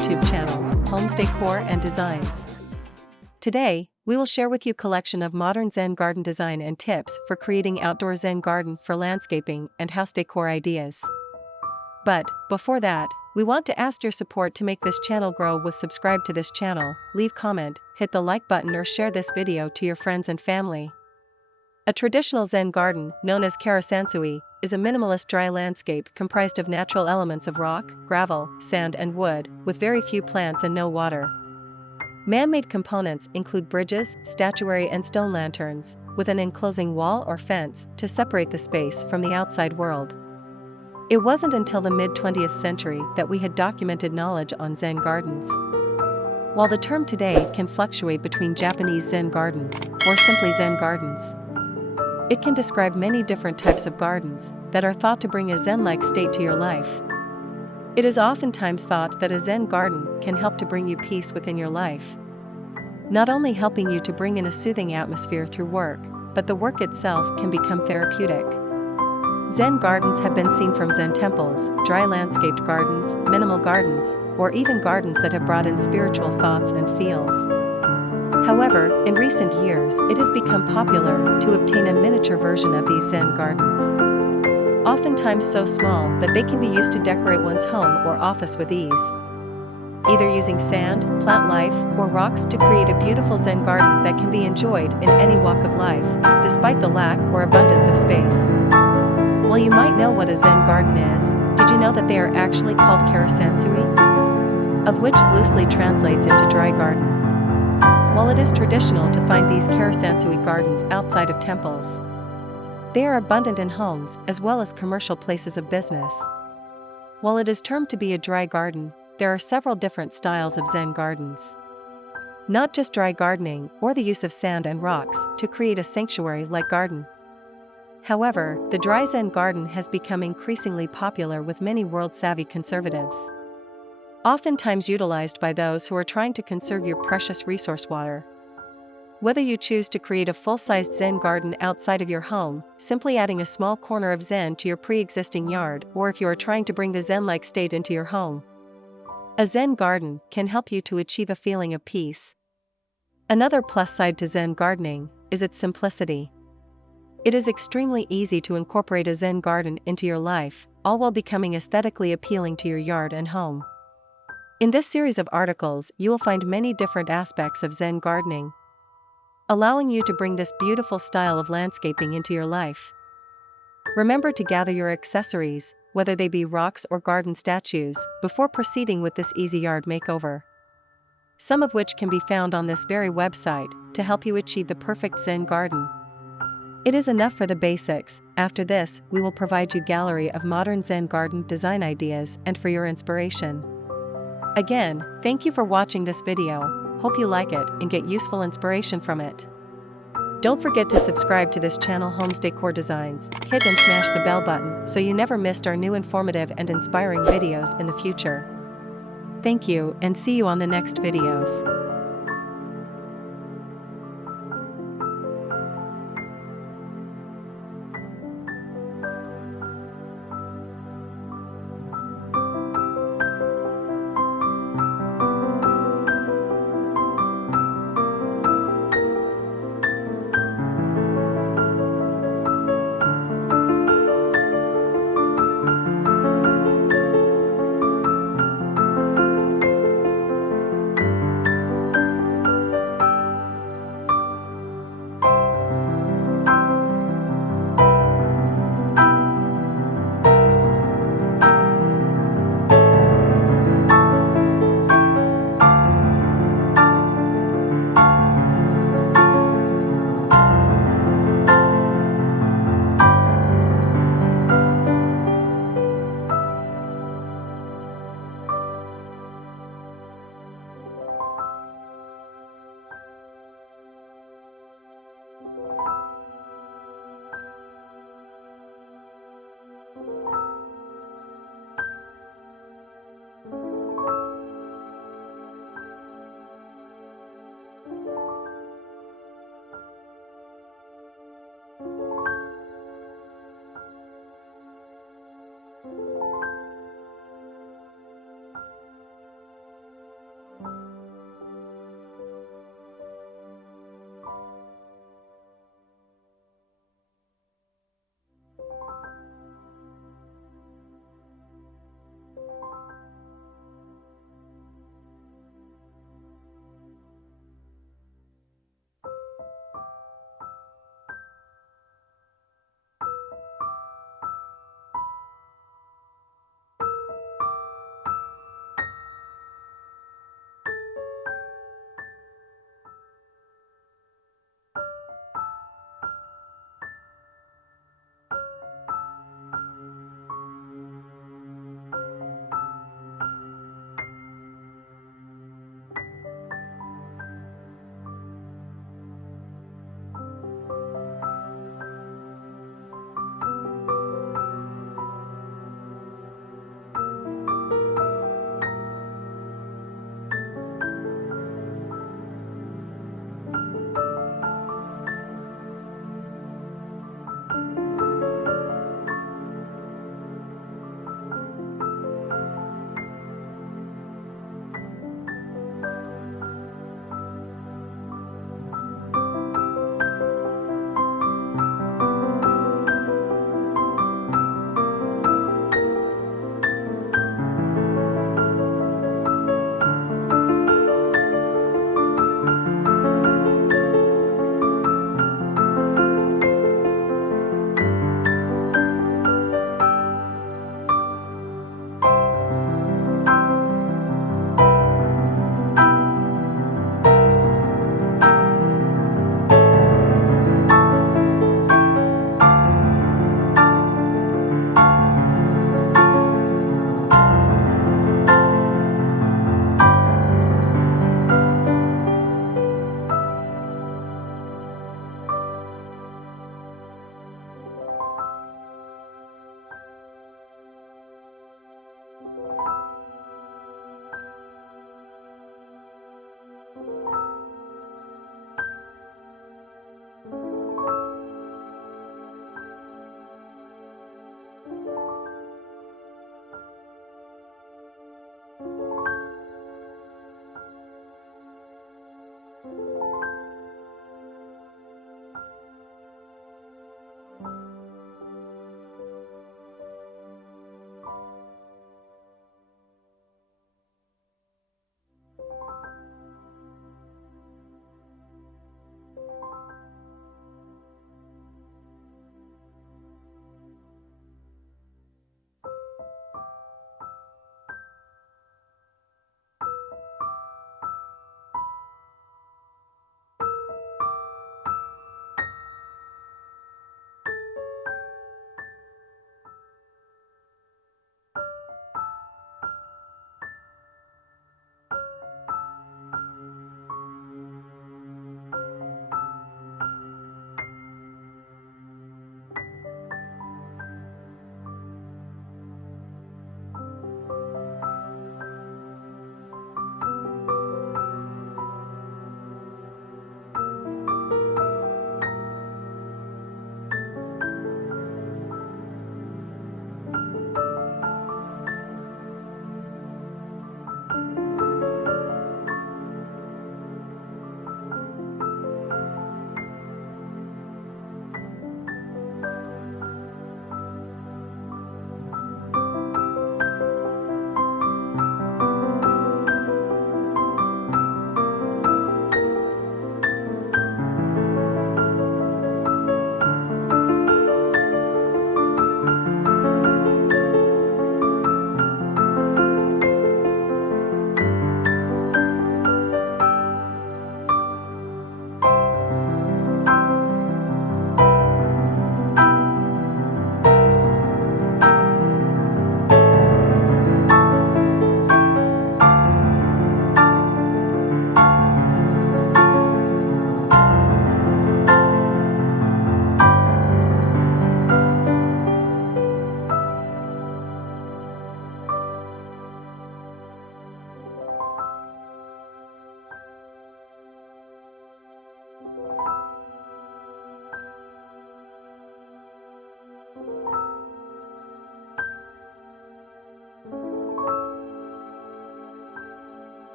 YouTube channel, Homes Decor and Designs. Today, we will share with you a collection of modern Zen garden design and tips for creating outdoor Zen garden for landscaping and house decor ideas. But, before that, we want to ask your support to make this channel grow with subscribe to this channel, leave comment, hit the like button or share this video to your friends and family. A traditional Zen garden, known as karesansui, is a minimalist dry landscape comprised of natural elements of rock, gravel, sand and wood, with very few plants and no water. Man-made components include bridges, statuary and stone lanterns, with an enclosing wall or fence to separate the space from the outside world. It wasn't until the mid-20th century that we had documented knowledge on Zen gardens. While the term today can fluctuate between Japanese Zen Gardens or simply Zen Gardens, it can describe many different types of gardens that are thought to bring a Zen-like state to your life. It is oftentimes thought that a Zen garden can help to bring you peace within your life, not only helping you to bring in a soothing atmosphere through work, but the work itself can become therapeutic. Zen gardens have been seen from Zen temples, dry landscaped gardens, minimal gardens, or even gardens that have brought in spiritual thoughts and feels. However, in recent years it has become popular to obtain a miniature version of these Zen gardens, oftentimes so small that they can be used to decorate one's home or office with ease. Either using sand, plant life, or rocks to create a beautiful Zen garden that can be enjoyed in any walk of life, despite the lack or abundance of space. While you might know what a Zen garden is, did you know that they are actually called karesansui? Of which loosely translates into dry garden. While it is traditional to find these karesansui gardens outside of temples, they are abundant in homes as well as commercial places of business. While it is termed to be a dry garden, there are several different styles of Zen gardens. Not just dry gardening or the use of sand and rocks to create a sanctuary-like garden. However, the dry Zen garden has become increasingly popular with many world-savvy conservatives, oftentimes utilized by those who are trying to conserve your precious resource water. Whether you choose to create a full-sized Zen garden outside of your home, simply adding a small corner of Zen to your pre-existing yard, or if you are trying to bring the Zen-like state into your home, a Zen garden can help you to achieve a feeling of peace. Another plus side to Zen gardening is its simplicity. It is extremely easy to incorporate a Zen garden into your life, all while becoming aesthetically appealing to your yard and home. In this series of articles, you will find many different aspects of Zen gardening, allowing you to bring this beautiful style of landscaping into your life. Remember to gather your accessories, whether they be rocks or garden statues, before proceeding with this easy yard makeover, some of which can be found on this very website to help you achieve the perfect Zen garden. It is enough for the basics. After this, we will provide you a gallery of modern Zen garden design ideas and for your inspiration. Again, thank you for watching this video. Hope you like it and get useful inspiration from it. Don't forget to subscribe to this channel, Homes Decor Designs. Hit and smash the bell button so you never missed our new informative and inspiring videos in the future. Thank you and see you on the next videos.